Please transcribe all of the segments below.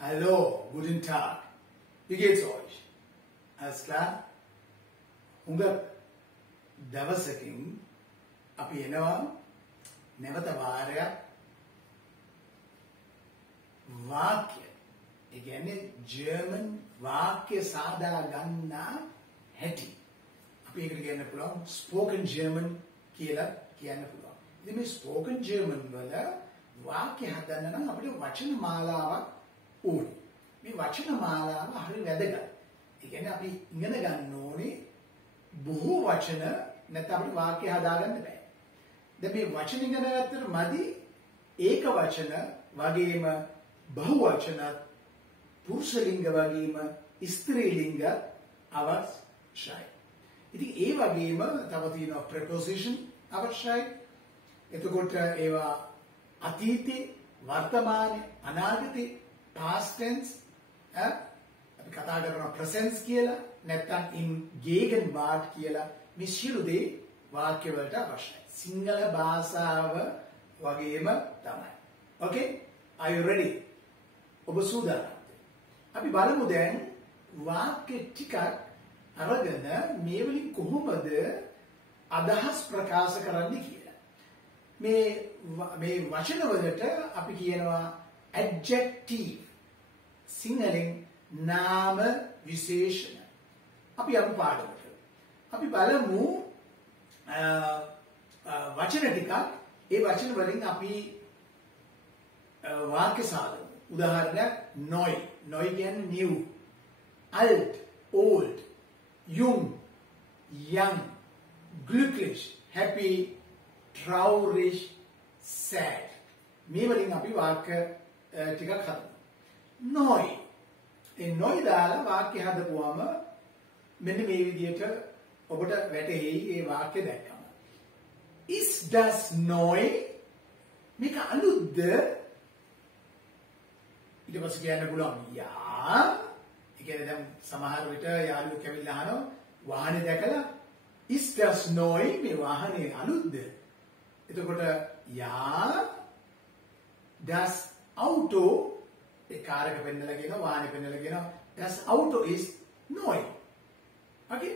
Hallo, guten Tag. Wie geht's euch? Alles klar? Hungak davasakin api enawa nevata වාරයක් වාක්‍ය ඒ කියන්නේ German වාක්‍ය සාදා ගන්නා හැටි අපි ඒකට කියන්න පුළුවන් ස්පෝකන් ජර්මන් කියලා කියන්න පුළුවන්. ඉතින් මේ ස්පෝකන් ජර්මන් වල වාක්‍ය හදන්න නම් අපිට වචන මාලාවක් ඕනේ. මේ වචන මාලාව හරි වැදගත්. ඒ කියන්නේ අපි ඉගෙන ගන්න ඕනේ බොහෝ වචන නැත්නම් අපිට වාක්‍ය හදාගන්න බෑ. දැන් මේ වචන ඉගෙන ගත්තට මදි ඒක වචන වගේම බහු වචනත් පුරුෂ ලිංග වගේම ස්ත්‍රී ලිංග අවශ්‍යයි. ඉතින් ඒ වගේම තව තියෙනවා preposition අවශ්‍යයි. එතකොට ඒවා අතීතේ වර්තමානයේ අනාගතේ past tense අපි කතා කරනවා present කියලා නැත්නම් in Gegenwart කියලා මේ සියලු දේ වාක්‍ය වලට අවශ්‍යයි. සිංහල භාෂාව වගේම තමයි. Okay? Are you ready? ඔබ සූදානම්ද? අපි බලමු දැන් වාක්‍ය ටිකක් අරගෙන මේ වලින් කොහොමද අදහස් ප්‍රකාශ කරන්නේ කියලා. මේ වචන වලට අපි කියනවා adjective. සිංහලෙන් නාම විශේෂණ. අපි යමු පාඩමට. අපි බලමු වචන ටිකක්. ඒ වචන වලින් අපි වාක්‍ය සාදමු. උදාහරණයක් neu. Neu කියන්නේ new. Alt, old, jung, young, glücklich, happy, traurig, sad. මේ වලින් අපි වාක්‍ය ටිකක් හදමු. neu. ඒ neu දාලා වාක්‍ය හදපුවම මෙන්න මේ විදිහට ඔබට වැටහෙයි මේ වාක්‍ය දැක්කම. Is das neu? මේක අලුත්ද? ඊට පස්සේ කියන්න පුළුවන් යා. ඒ කියන්නේ දැන් සමහර විට යාළුවෙක් ඇවිල්ලා අහනවා වාහනේ දැකලා is das neu? මේ වාහනේ අලුත්ද? එතකොට යා das Auto ඒ කාර් එක පෙන්නලා කියනවා වාහනේ පෙන්නලා කියනවා das Auto is neu. Okay?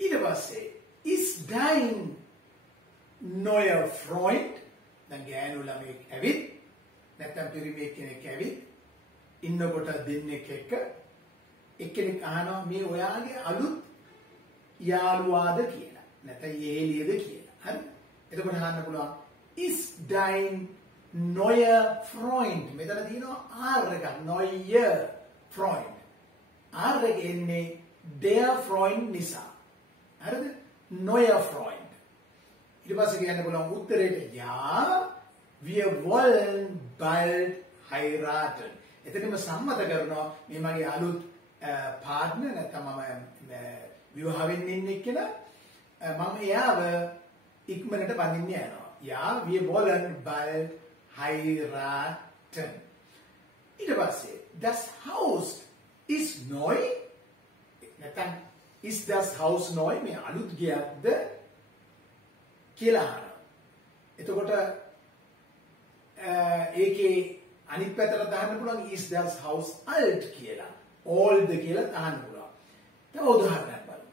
ඊට පස්සේ is dein neuer Freund? දැන් ගෑනු ළමෙක් ඇවිත් නැත්නම් පිරිමියෙක් කෙනෙක් ඇවිත් ඉන්නකොට දෙන්නෙක් එක්ක එක්කෙනෙක් අහනවා මේ ඔයාගේ අලුත් යාළුවාද කියලා. නැත්නම් යෙහෙලියද කියලා. හරි? එතකොට අහන්න පුළුවන් is dein neuer Freund? මෙතන තියෙනවා r එකක් neuer Freund. r එක එන්නේ der Freund නිසා. හරිද? neuer Freund. ඊට පස්සේ කියන්න පුළුවන් උත්තරේට ja wir wollen bald heiraten. එතනම සම්මත කරනවා මේ මගේ අලුත් පාර්ට්නර් නැත්නම් මම විවාහ වෙන්න ඉන්නේ කියලා මම එයාව ඉක්මනට බඳින්න යනවා. Ja wir wollen bald heiraten. ඊට පස්සේ das Haus ist neu. නැත්නම් is das Haus neu? මේ අලුත් ගියක්ද කියලා අහනවා. එතකොට ඒකේ අනිත් පැත්තට දාන්න පුළුවන් is das Haus alt කියලා. old කියලා දාන්න පුළුවන්. තව උදාහරණයක් බලමු.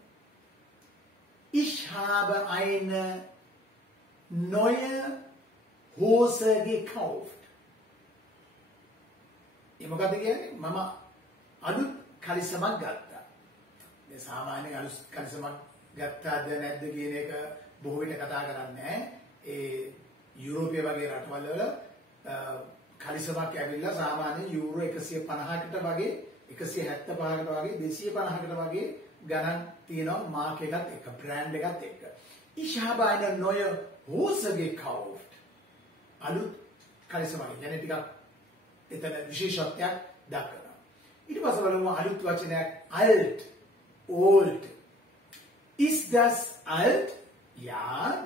Ich habe eine neue Hose gekauft. ඒ මොකද කියන්නේ? මම අලුත් කලිසමක් ගත්තා. මේ සාමාන්‍යයෙන් අලුත් කලිසමක් ගත්තාද නැද්ද කියන එක බොහෝ විට කතා කරන්නේ නැහැ. ඒ යුරෝපය වගේ රටවල් වල කලිසමක් ඇවිල්ලා සාමාන්‍යයෙන් යූරෝ 150කට වගේ 175කට වගේ 250කට වගේ ගණන් තියෙනවා මාක් එකත් එක්ක බ්‍රෑන්ඩ් එකත් එක්ක. Ich habe eine neue Hose gekauft. අලුත් කලිසමක්. يعني ටිකක් එතන විශේෂත්වයක් දක්වනවා. ඊට පස්සේ බලමු අලුත් වචනයක් alt, old. Ist das alt? Ja,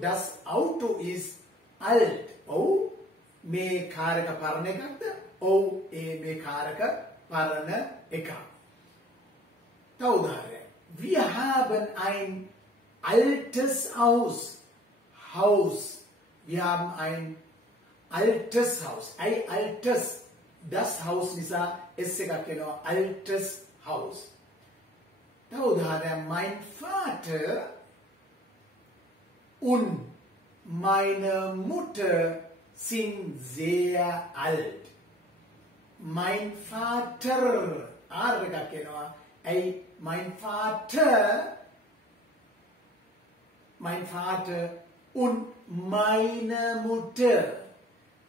das Auto ist alt. Oh, මේ කාර් එක පරණ එකක්ද? ඔව්, මේ කාර් එක පරණ එකක්. තව උදාහරණයක්. Wir haben ein altes Haus. Wir haben ein Altus house. Altus das house නිසා s එකක් එනවා. Altus house. තව උදාහරණයක් mein Vater und meine Mutter sind sehr alt. Mein Vater R එකක් එනවා. mein Vater und meine Mutter.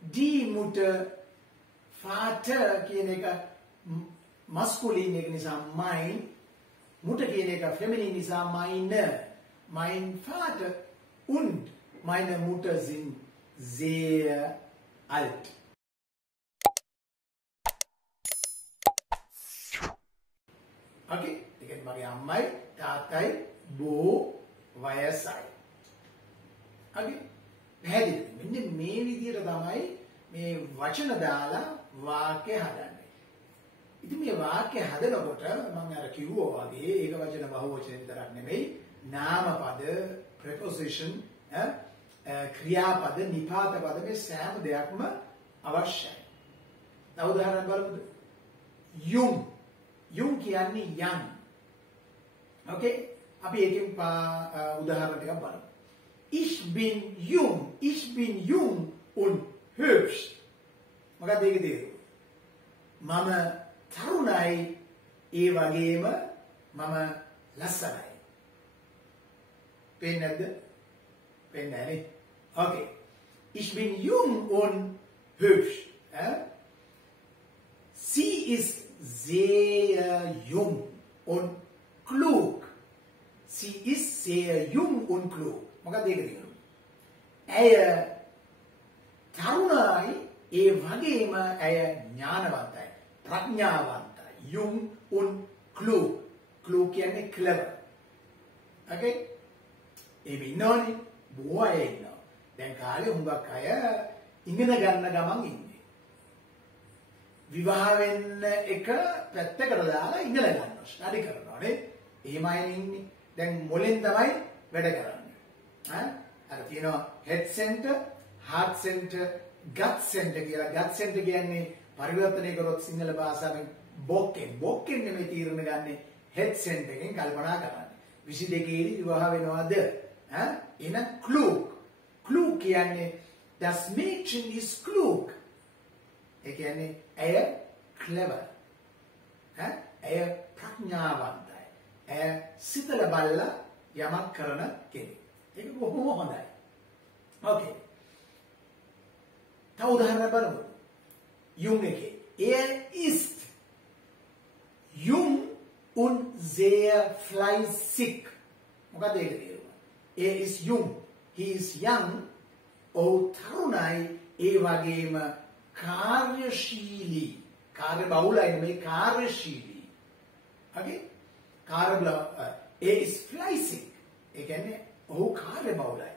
Die Mutter, Vater කියන එක masculine එක නිසා mein, Mutter කියන එක feminine නිසා meine. Mein Vater und meine Mutter sind sehr alt. Okay, ඒකෙන් මගේ අම්මයි තාත්තයි බොහෝ වයසයි. Okay, පැහැදිලිද? මෙන්න මේ විදිහට තමයි මේ වචන දාලා වාක්‍ය හදන්නේ. ඉතින් මේ වාක්‍ය හදනකොට මම අර කිව්වා වගේ ඒක වචන බහුවචන විතරක් නෙමෙයි නාමපද, preposition, ක්‍රියාපද, නිපාත පද මේ සෑම දෙයක්ම අවශ්‍යයි. තව උදාහරණයක් බලමුද? යුම්. යුම් කියන්නේ යන්. Okay, අපි ඒකෙන් උදාහරණ ටිකක් බලමු. Ich bin jung und hübsch. මොකක්ද ඒකේ තේරුම? මම තරුණයි ඒ වගේම මම ලස්සනයි. පේන්නේ නැද්ද? පේන්නේ නැහැ නේ. Okay. Ich bin jung und hübsch. Sie ist sehr jung und klug. Sie ist sehr jung und klug. මොකක්ද ඒක තේරුම? ඇය තරුණයි ඒ වගේම ඇය ඥානවන්තයි, ප්‍රඥාවන්තයි. Jung und klug. Klug කියන්නේ clever. Okay? ඒ ඉන්නෝනේ බොහෝ අය ඉන්නවා. දැන් කාලේ හුඟක් අය ඉගෙන ගන්න ගමන් ඉන්නේ. විවාහ වෙන්න එක පැත්තකට දාලා ඉගෙන ගන්නවා. ස්ටඩි කරනවා නේ. එහෙම අය ඉන්නේ. දැන් මොලෙන් තමයි වැඩ කරන්නේ. අර තියෙනවා head center, heart center, gut center කියලා. gut center කියන්නේ පරිවර්තනය කරොත් සිංහල භාෂාවෙන් බොක්කෙන් නෙමෙයි තීරණ ගන්නේ head center එකෙන් කල්පනා කරන්නේ. 22 දී විවාහ වෙනවද? එහෙනම් klug. Klug කියන්නේ das Mädchen ist klug. ඒ කියන්නේ ඇය clever. ඇය ප්‍රඥාවන්තයි. ඇය සිතලා බලලා යමක් කරන කෙනෙක්. ඒක බොහොම හොඳයි. Okay. තව උදාහරණයක් බලමු. Jung එකේ. Er ist jung und sehr fleißig. මොකද ඒක තේරුම? Er ist jung. He is young. ඔහු තරුණයි ඒ වගේම කාර්යශීලී. කාර්යබහුලයි නෙමෙයි කාර්යශීලී. Okay? Er ist fleißig. ඒ කියන්නේ ඔහු කාර්යබහුලයි.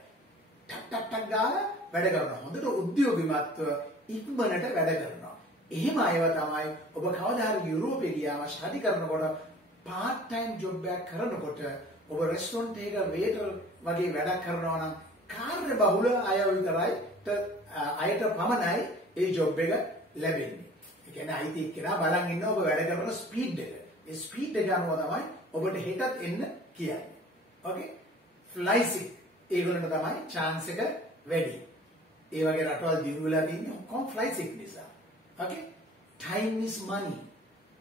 ටක් ගාලා වැඩ කරනවා. හොඳට උද්‍යෝගීමත්ව ඉක්මනට වැඩ කරනවා. එහෙම අයව තමයි ඔබ කවදා හරි යුරෝපේ ගියාම ස්ටඩි කරනකොට part time job එකක් කරනකොට ඔබ රෙස්ටොරන්ට් එකක වේටර් වගේ වැඩක් කරනවා නම් කාර්යබහුල අය විතරයි අයට පමණයි ඒ ජොබ් එක ලැබෙන්නේ. ඒ කියන්නේ IT කෙනා බලන් ඉන්නවා ඔබ වැඩ කරන ස්පීඩ් එක. ඒ ස්පීඩ් එක අනුව තමයි ඔබට හෙටත් එන්න කියන්නේ. Okay? Fleißig ඒගොල්ලන්ට තමයි chance එක වැඩි. ඒ වගේ රටවල් දිනු වෙලා තියෙන්නේ ඔක්කොම fleißig නිසා. Okay? Time is money.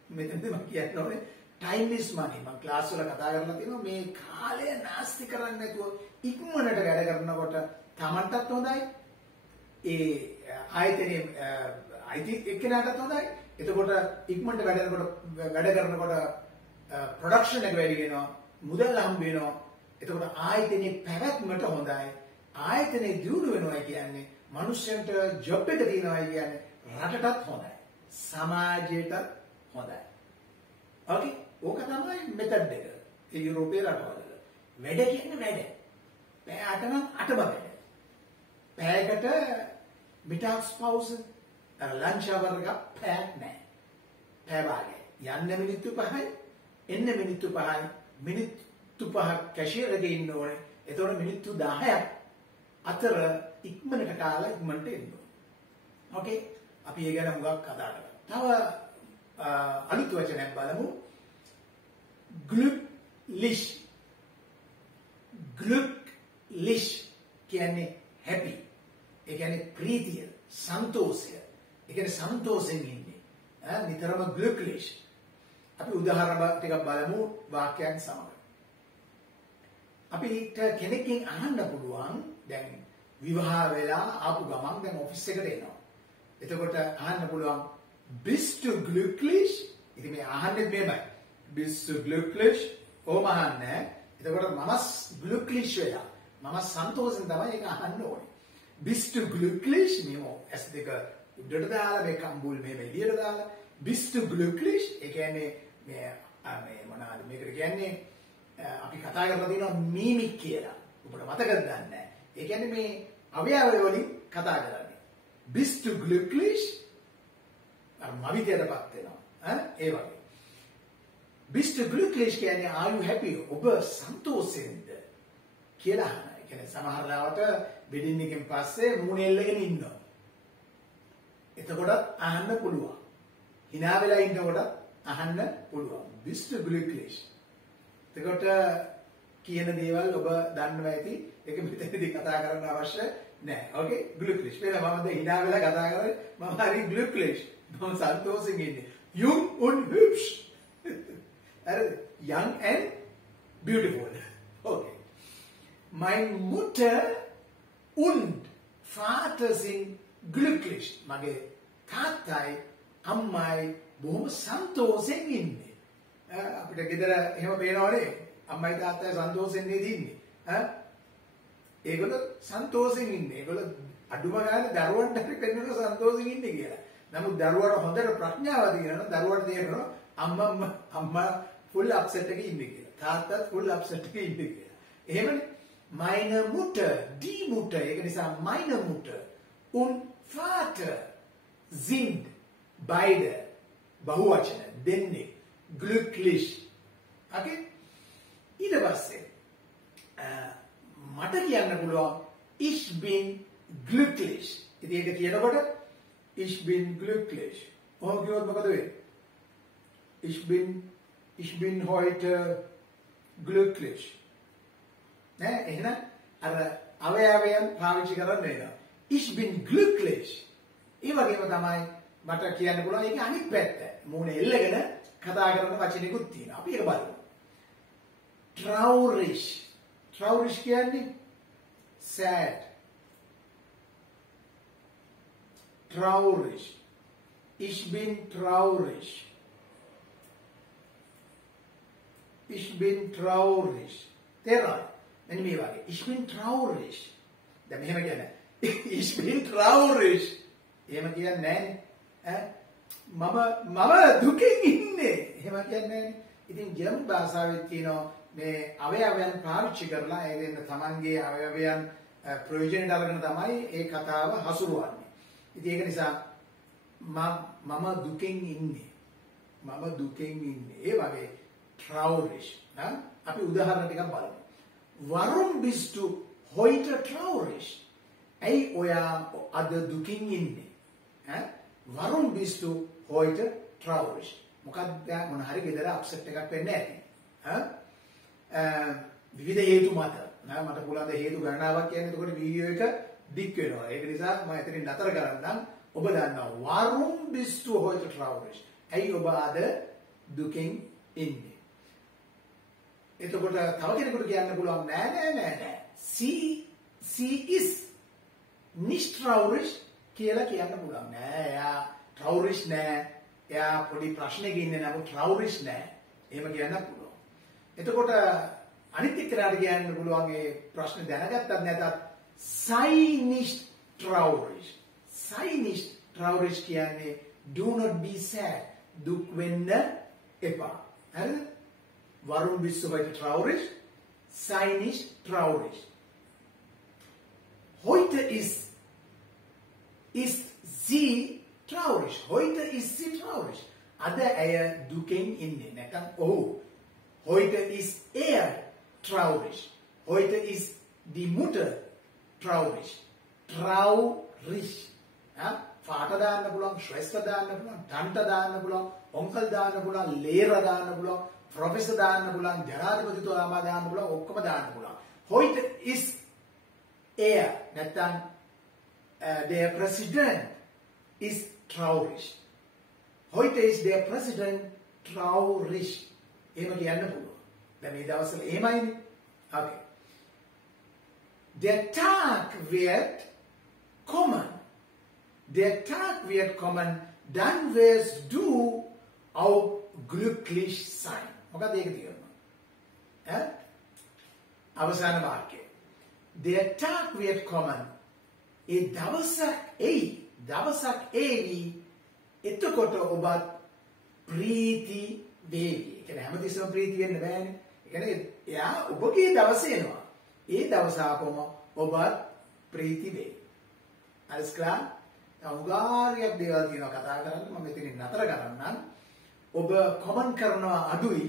මෙතනදී මම කියන්නේ time is money. මම ක්ලාස් වල කතා කරලා තියෙනවා මේ කාලය නාස්ති කරන්නේ නැතුව ඉක්මනට වැඩ කරනකොට Tamanටත් හොඳයි. ඒ ආයතනයේ IT එක්කෙනාටත් හොඳයි. එතකොට ඉක්මනට වැඩ කරනකොට ප්‍රොඩක්ෂන් එක වැඩි වෙනවා. මුදල් හම්බ වෙනවා. එතකොට ආයතනයේ පැවැත්මට හොඳයි. ආයතනයේ දියුණු වෙනවා කියන්නේ මිනිස්සුන්ට ජොබ් එක තියෙනවා කියන්නේ රටටත් හොඳයි. සමාජයටත් හොඳයි. Okay? ඕක තමයි මෙතඩ් එක. ඒ යුරෝපයේ රටවල. වැඩ කියන්නේ වැඩ. පැය 8 නම් 8ම වැඩ. පැයකට මිටාක්ස් පවුස් ලන්ච් අවර් එක පැයක් නැහැ. පැය වාගේ. යන්න මිනිත්තු 5යි, එන්න මිනිත්තු 5යි. මිනිත්තු 5ක් කැෂියර් එකේ ඉන්න ඕනේ. එතකොට මිනිත්තු 10ක් අතර ඉක්මනට කාලා ඉක්මනට එන්න ඕනේ. Okay? අපි ඒ ගැන මුගක් කතා කරමු. තව අලුත් වචනයක් බලමු. glücklich. glücklich කියන්නේ happy. ඒ කියන්නේ ප්‍රීතිය, සන්තෝෂය. ඒ කියන්නේ සන්තෝෂෙන් ඉන්නේ. නිතරම glücklich. අපි උදාහරණ ටිකක් බලමු වාක්‍යයන් සමග. අපිට කෙනෙක්ගෙන් අහන්න පුළුවන් දැන් විවාහ වෙලා ආපු ගමන් දැන් ඔෆිස් එකට එනවා. එතකොට අහන්න පුළුවන් bist du glücklich? ඉතින් මේ අහන්නේ මේමයි. bist du glücklich? ඕම අහන්නේ. එතකොට මම glücklich වෙලා. මම සන්තෝෂෙන් තමයි ඒක අහන්න ඕනේ. bist du glücklich? මේව S2 උඩට දාලා මේ කම්බුල් මේ එළියට දාලා bist du glücklich? ඒ කියන්නේ මේ මොනවාද මේකට කියන්නේ අපි කතා කරලා තියෙනවා මීමික් කියලා. ඔබට මතකද දන්නේ නැහැ. ඒ කියන්නේ මේ අවයව වලින් කතා කරන්නේ. bist du glücklich? අර මවිතයටපත් වෙනවා. ඒ වගේ. bist du glücklich කියන්නේ are you happy? ඔබ සන්තෝෂෙන්ද කියලා අහනවා. ඒ කියන්නේ සමහර ලාවට බෙඩින් එකෙන් පස්සේ මූණ එල්ලගෙන ඉන්නවා. එතකොට අහන්න පුළුවන්. hina වෙලා ඉන්නකොට අහන්න පුළුවන්. bist du glücklich? එතකොට කියන දේවල් ඔබ දන්නවා ඇති. ඒක මෙතනදී කතා කරන්න අවශ්‍ය නැහැ. ඕකේ glücklich. වෙන මම දැන් hina වෙලා කතා කරන්නේ මම හරි glücklich. මම සන්තෝෂෙන් ඉන්නේ. jung und hübsch. හරිද? young and beautiful. Okay. Mein Mutter und Vater sind glücklich. මගේ තාත්තයි අම්මයි බොහොම සන්තෝෂෙන් ඉන්නේ. අපිට ගෙදර එහෙම පේනවනේ අම්මයි තාත්තයි සන්තෝෂෙන් නේද ඉන්නේ. ඒගොල්ලෝ සන්තෝෂෙන් ඉන්නේ. ඒගොල්ලෝ අඩුම ගානේ දරුවන්ට හරි පෙන්වන සන්තෝෂෙන් ඉන්නේ කියලා. නමුත් දරුවාට හොඳට ප්‍රඥාව තියෙනවා. දරුවාට තේරෙනවා අම්මා full upset එකේ ඉන්නේ කියලා. තාත්තත් full upset එකේ ඉන්නේ කියලා. එහෙමනේ. Meine Mutter, die Mutter, ඒක නිසා meine Mutter und Vater sind beide බහුවචන දෙන්නේ glücklich. Okay? ඊට පස්සේ මට කියන්න පුළුවන් ich bin glücklich. ඉතින් ඒක කියනකොට ich bin glücklich. කොහොම කිව්වොත් මොකද වෙන්නේ? ich bin heute glücklich. නෑ එහෙනම් අර අවයවයන් පාවිච්චි කරන්න වෙනවා. ich bin glücklich. ඒ වගේම තමයි මට කියන්න පුළුවන් ඒකේ අනිත් පැත්ත. මූණ එල්ලගෙන කතා කරන වචනෙකුත් තියෙනවා. අපි ඒක බලමු. traurig. traurig කියන්නේ sad. traurig. ich bin traurig. ich bin traurig. තේරෙනවද? මෙන්න මේ වගේ. ich bin traurig. දැන් මෙහෙම කියන්නේ. ich bin traurig. එහෙම කියන්නේ නැහැ. මම දුකෙන් ඉන්නේ. එහෙම කියන්නේ නැහැ. ඉතින් ජර්මන් භාෂාවේ තියෙන මේ අවයවයන් පාවිච්චි කරලා ඒ දෙන්න තමන්ගේ අවයවයන් ප්‍රයෝජනෙට අරගෙන තමයි ඒ කතාව හසුරුවන්නේ. ඉතින් ඒක නිසා මම දුකෙන් ඉන්නේ. මම දුකෙන් ඉන්නේ. ඒ වගේ traurig. අපි උදාහරණ ටිකක් බලමු. Warum bist du heute traurig? ඇයි ඔයා අද දුකින් ඉන්නේ? Warum bist du heute traurig? මොකක්ද මොන හරි ගෙදර අප්සෙට් එකක් වෙන්න ඇති. විවිධ හේතු මත. මට පුළුවන් ද හේතු ගණනාවක් කියන්නේ එතකොට වීඩියෝ එක දික් වෙනවා. ඒක නිසා මම එතනින් නතර කරන්නම්. ඔබ දන්නවා Warum bist du heute traurig? ඇයි ඔබ අද දුකින් ඉන්නේ? එතකොට තව කෙනෙකුට කියන්න පුළුවන් නෑ. Sie ist nicht traurig කියලා කියන්න පුළුවන්. නෑ එයා traurig නෑ. එයා පොඩි ප්‍රශ්නයක ඉන්නේ නමුත් traurig නෑ. එහෙම කියන්න පුළුවන්. එතකොට අනිත් එක්කනට කියන්න පුළුවන් ඒ ප්‍රශ්නේ දැනගත්තත් නැතත් sei nicht traurig. sei nicht traurig කියන්නේ do not be sad. දුක් වෙන්න එපා. හරිද? Warum bist du heute traurig? Sei nicht traurig. Heute ist sie traurig. Heute ist sie traurig. Ada er duken inne. නැත්නම් ඔහු. Heute ist er traurig. Heute ist die Mutter traurig. Traurig. Ja? Vater දාන්න පුළුවන්, Schwester දාන්න පුළුවන්, Tante දාන්න පුළුවන්, Onkel දාන්න පුළුවන්, Lehrer දාන්න පුළුවන්, Professor දාන්න පුළුවන්, ජනාධිපතිතුමා දාන්න පුළුවන්, ඔක්කොම දාන්න පුළුවන්. Heute ist er, නැත්නම් der Präsident ist traurig. Heute ist der Präsident traurig. එහෙම කියන්න පුළුවන්. දැන් මේ දවස්වල එහෙමයිනේ. Okay. Der Tag wird kommen. Der Tag wird kommen, dann wirst du auch glücklich sein. මොකද ඒක තියෙනවා? අවසාන වාක්‍යය. Der Tag wird kommen. ඒ දවසක් ඒවි. එතකොට ඔබත් ප්‍රීති වේවි. ඒ කියන්නේ හැමතිස්සෙම ප්‍රීති වෙන්න බෑනේ. ඒ කියන්නේ එයා ඔබගේ දවස එනවා. ඒ දවස ආපම ඔබත් ප්‍රීති වේවි. alles klar? උගාරියක් දේවල් තියෙනවා කතා කරන්න. මම මෙතනින් නතර කරන්නම්. ඔබ කමෙන්ට් කරනවා අඩුයි.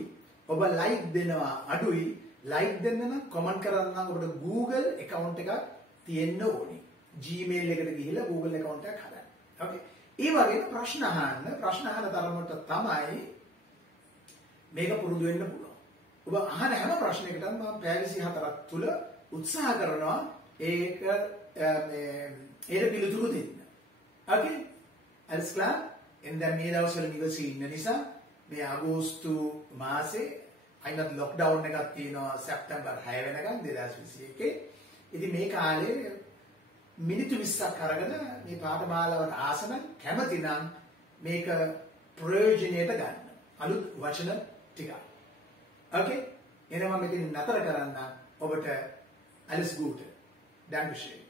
ඔබ ලයික් දෙනවා අඩුයි. ලයික් දෙන්න නම් කමෙන්ට් කරන්න නම් ඔබට Google account එකක් තියෙන්න ඕනේ. Gmail එකට ගිහිල්ලා Google account එකක් හදන්න. Okay. ඒ වගේම ප්‍රශ්න අහන තරමට තමයි මේක පුරුදු වෙන්න පුළුවන්. ඔබ අහන හැම ප්‍රශ්නයකටම මම පැය 24ක් තුල උත්සාහ කරනවා ඒකට පිළිතුරු දෙන්න. Okay? Alles klar? දැන් මේ දවස්වල නිවසේ ඉන්න නිසා මේ අගෝස්තු මාසේ අයිමත් ලොක්ඩවුන් එකක් තියෙනවා සැප්තැම්බර් 6 වෙනකන් 2021. ඉතින් මේ කාලේ මිනිත්තු 20ක් අරගෙන මේ පාඨමාලාවට ආසන කැමති නම් මේක ප්‍රයෝජනෙට ගන්න. අලුත් වචන ටිකක්. Okay? එහෙනම් මම මෙතන නතර කරන්න ඔබට alles Gute. Dankeschön.